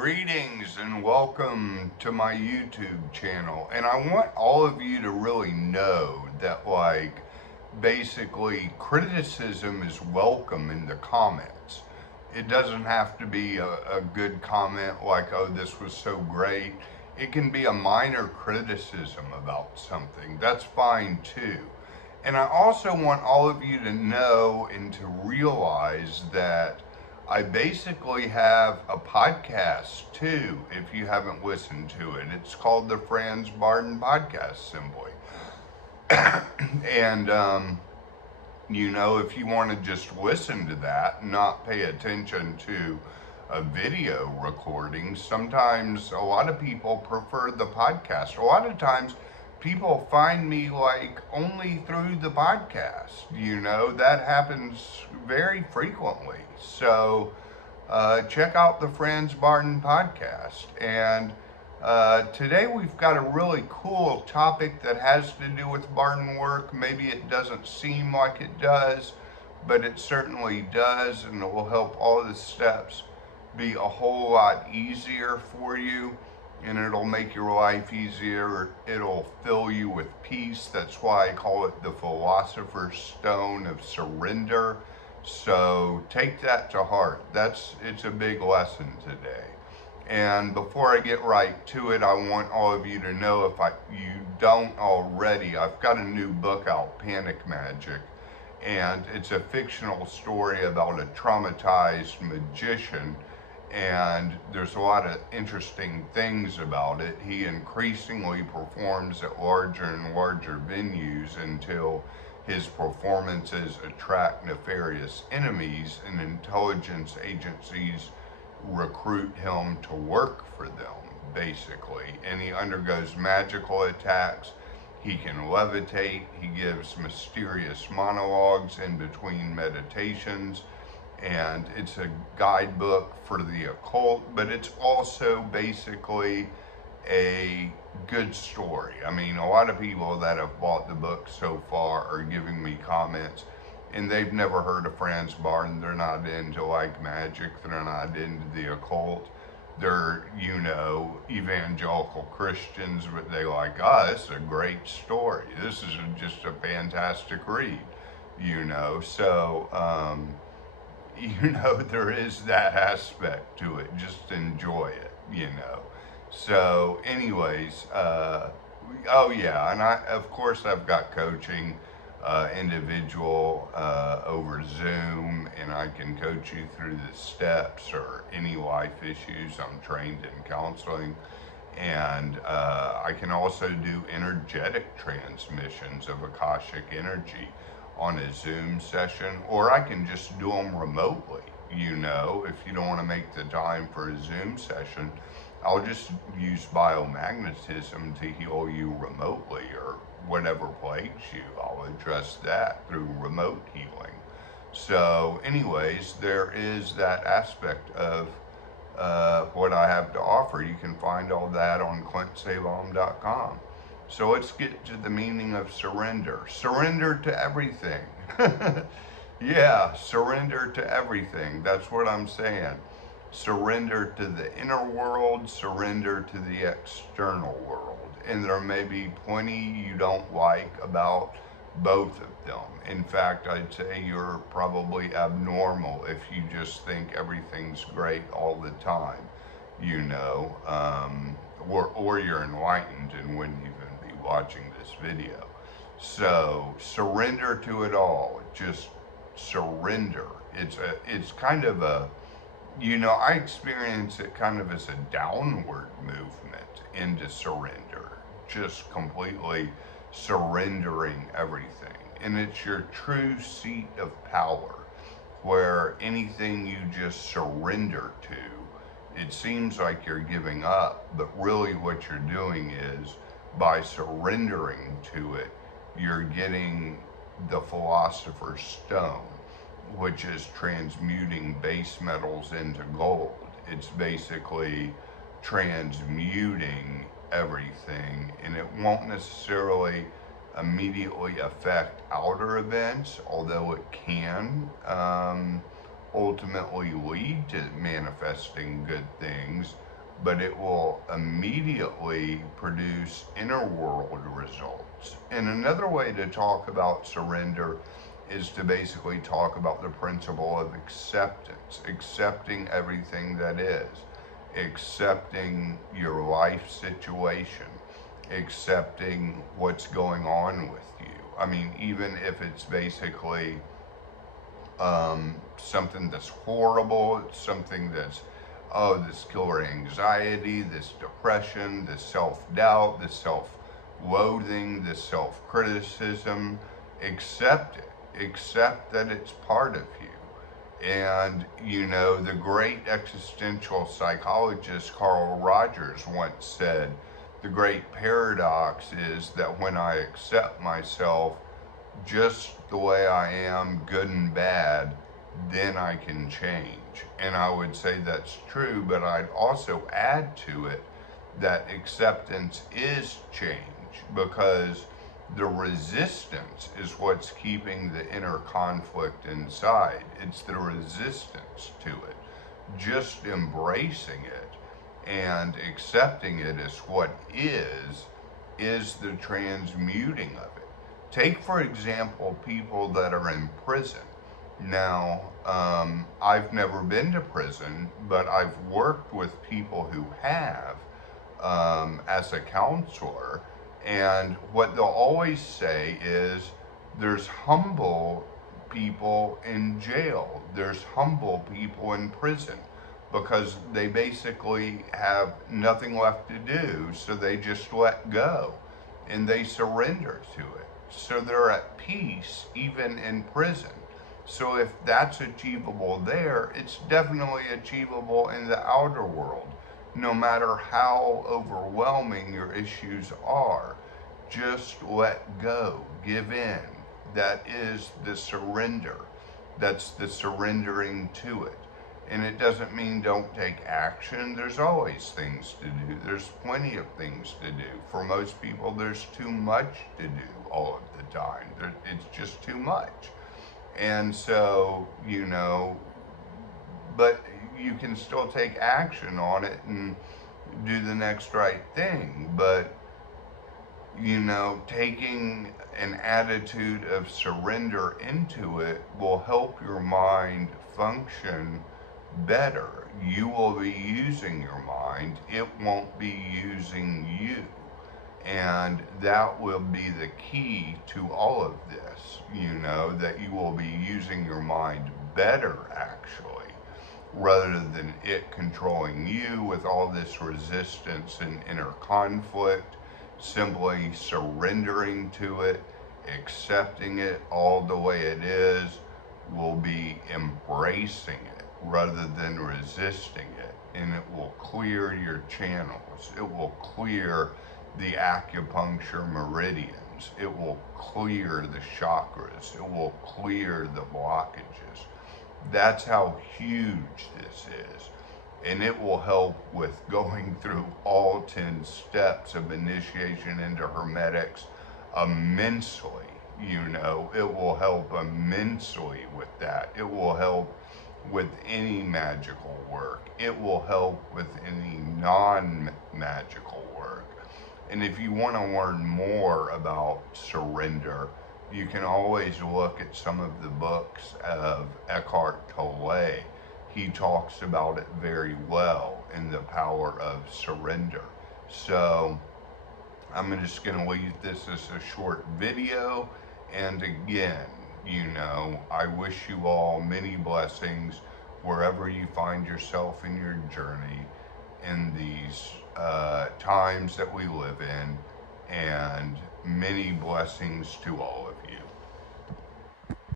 Greetings and welcome to my YouTube channel. And I want all of you to really know that, basically, criticism is welcome in the comments. It doesn't have to be a good comment like, oh, this was so great. It can be a minor criticism about something. That's fine too. And I also want all of you to know and to realize that I basically have a podcast too, if you haven't listened to it. It's called the Franz Barden Podcast, simply. And, if you want to just listen to that, not pay attention to a video recording, sometimes a lot of people prefer the podcast. A lot of times people find me only through the podcast. That happens very frequently. So check out the Franz Barden podcast. And today we've got a really cool topic that has to do with Barden work. Maybe it doesn't seem like it does, but it certainly does, and it will help all the steps be a whole lot easier for you, and it'll make your life easier. It'll fill you with peace. That's why I call it the Philosopher's Stone of Surrender. So take that to heart. It's a big lesson today. And before I get right to it, I want all of you to know, if you don't already, I've got a new book out, Panic Magic, and it's a fictional story about a traumatized magician. And there's a lot of interesting things about it. He increasingly performs at larger and larger venues until his performances attract nefarious enemies, and intelligence agencies recruit him to work for them, basically. And he undergoes magical attacks. He can levitate. He gives mysterious monologues in between meditations. And it's a guidebook for the occult, but it's also basically a good story. I mean, a lot of people that have bought the book so far are giving me comments, and they've never heard of Franz Barden. They're not into magic. They're not into the occult. They're, evangelical Christians, but they like, it's a great story. This is just a fantastic read, So, there is that aspect to it. Just enjoy it, So anyways, and of course I've got coaching, individual, over Zoom, and I can coach you through the steps or any life issues. I'm trained in counseling. And I can also do energetic transmissions of Akashic energy on a Zoom session, or I can just do them remotely. If you don't want to make the time for a Zoom session, I'll just use biomagnetism to heal you remotely, or whatever plagues you. I'll address that through remote healing. So anyways, there is that aspect of what I have to offer. You can find all that on clintsalem.com. So let's get to the meaning of surrender. Surrender to everything. Yeah, surrender to everything. That's what I'm saying. Surrender to the inner world, surrender to the external world. And there may be plenty you don't like about both of them. In fact, I'd say you're probably abnormal if you just think everything's great all the time, or you're enlightened and wouldn't even be watching this video. So surrender to it all. Just surrender. It's kind of I experience it kind of as a downward movement into surrender, just completely surrendering everything. And it's your true seat of power, where anything you just surrender to, it seems like you're giving up, but really what you're doing is, by surrendering to it, you're getting the Philosopher's Stone, which is transmuting base metals into gold. It's basically transmuting everything, and it won't necessarily immediately affect outer events, although it can ultimately lead to manifesting good things. but it will immediately produce inner world results. And another way to talk about surrender is to basically talk about the principle of acceptance, accepting everything that is, accepting your life situation, accepting what's going on with you. I mean, even if it's basically something that's horrible, something that's, oh, this killer anxiety, this depression, this self doubt, this self loathing, this self criticism. Accept it. Accept that it's part of you. And, the great existential psychologist Carl Rogers once said, the great paradox is that when I accept myself just the way I am, good and bad, then I can change. And I would say that's true, but I'd also add to it that acceptance is change, because the resistance is what's keeping the inner conflict inside. It's the resistance to it. Just embracing it and accepting it as what is the transmuting of it. Take, for example, people that are in prison. Now, I've never been to prison, but I've worked with people who have, as a counselor, and what they'll always say is there's humble people in jail, there's humble people in prison, because they basically have nothing left to do, so they just let go and they surrender to it. So they're at peace even in prison. So if that's achievable there, it's definitely achievable in the outer world. No matter how overwhelming your issues are, just let go, give in. That is the surrender. That's the surrendering to it. And it doesn't mean don't take action. There's always things to do. There's plenty of things to do. For most people, there's too much to do all of the time. It's just too much. And so, but you can still take action on it and do the next right thing. But, taking an attitude of surrender into it will help your mind function better. You will be using your mind, it won't be using you. And that will be the key to all of this, that you will be using your mind better, actually, rather than it controlling you with all this resistance and inner conflict. Simply surrendering to it, accepting it all the way it is, will be embracing it rather than resisting it. And it will clear your channels. It will clear the acupuncture meridians. It will clear the chakras. It will clear the blockages. That's how huge this is. And it will help with going through all 10 steps of initiation into Hermetics immensely. It will help immensely with that. It will help with any magical work. It will help with any non-magical work. And if you want to learn more about surrender, you can always look at some of the books of Eckhart Tolle. He talks about it very well in the power of surrender. So I'm just going to leave this as a short video. And again, I wish you all many blessings wherever you find yourself in your journey in these times that we live in, and many blessings to all of you.